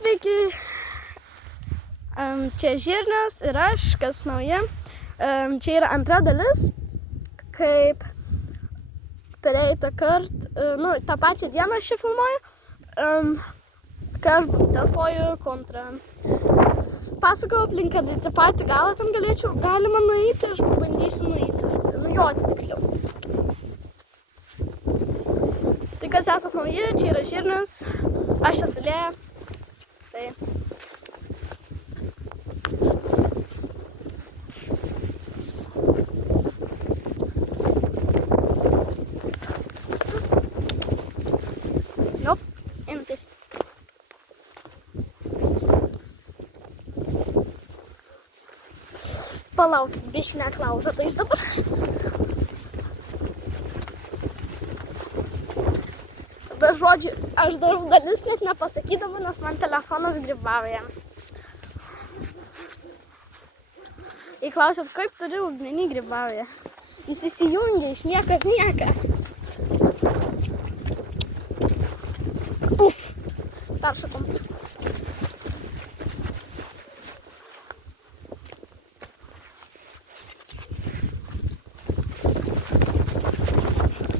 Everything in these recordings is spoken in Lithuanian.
Sveiki, čia Žirnius ir aš, kas nauja. Čia yra antra dalis, kaip praeitą kartą, tą pačią dieną aš čia filmuoju, kai aš testuoju kontrą. Pasakau aplink, kad į tą patį galą ten galima nueiti, aš pabandysiu nueiti, nujoti tiksliau. Tai kas esat nauji, čia yra Žirnius, aš esu Lėja. Tai. Jop, einam taip. Palaukit, biškį net laužo tais dabar. Bet žodžiu, aš darau dalis net nepasakydama, nes man telefonas grybauja. Jei klausiat, kaip turi ugnenį grybauja. Jis įsijungia iš nieko ir nieką. Uf, peršokom.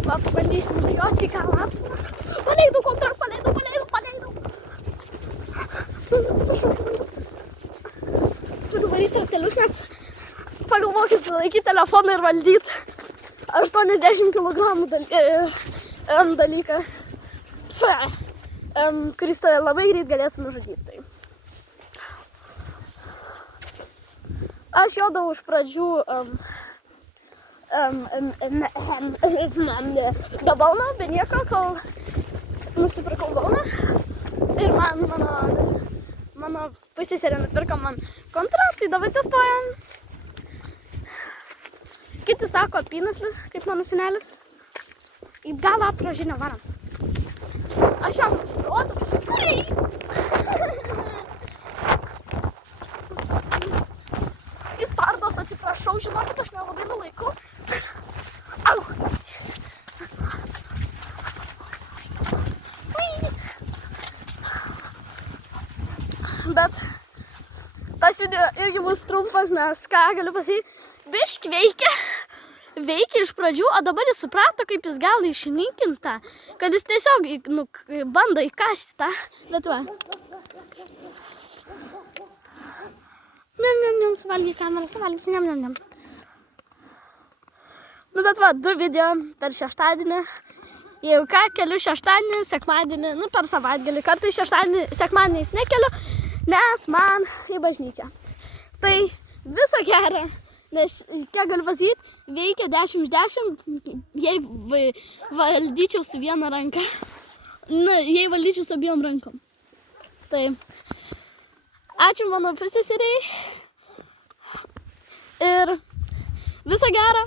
Va, pabandysim bijoti į kalną. Paleidau kontrą, paleidau. Atsiprašau. Turiu varyti ratelius, nes pagalvokit, laikyti telefoną ir valdyti 80 kg dalyką, kuris tave labai greit galėtų nužudyti. Aš jodavau iš pradžių be balno, be nieko, kol nusipirkau balną ir mano pusseserė nupirko man kontrą, tai dabar testuojam. Kiti sako apynaslis, kaip mano senelis. Į galą apgrožinę varam. Aš jam rodo, kur eit? Jis pardos, atsiprašau, žinokit, aš nelabai nulaikau. Au! Bet tas video irgi bus trumpas, nes ką galiu pasakyti, biškį veikia iš pradžių, o dabar jis suprato, kaip jis gali išnykinti tą, kad jis tiesiog bando įkasti tą, bet va. Suvalgy kamerą, suvalgy, Nu bet va, 2 video per šeštadienį. Jeigu ką, keliu šeštadienį, sekmadienį, per savaitgalį, kartais šeštadienį, sekmadieniais nekeliu, nes man į bažnyčią. Tai viso gero, nes, kiek galiu pasakyti, veikia 10 iš 10, jei valdyčiau su viena ranka. Jei valdyčiau su abiem rankom. Tai, ačiū mano pusseseriai ir viso gero.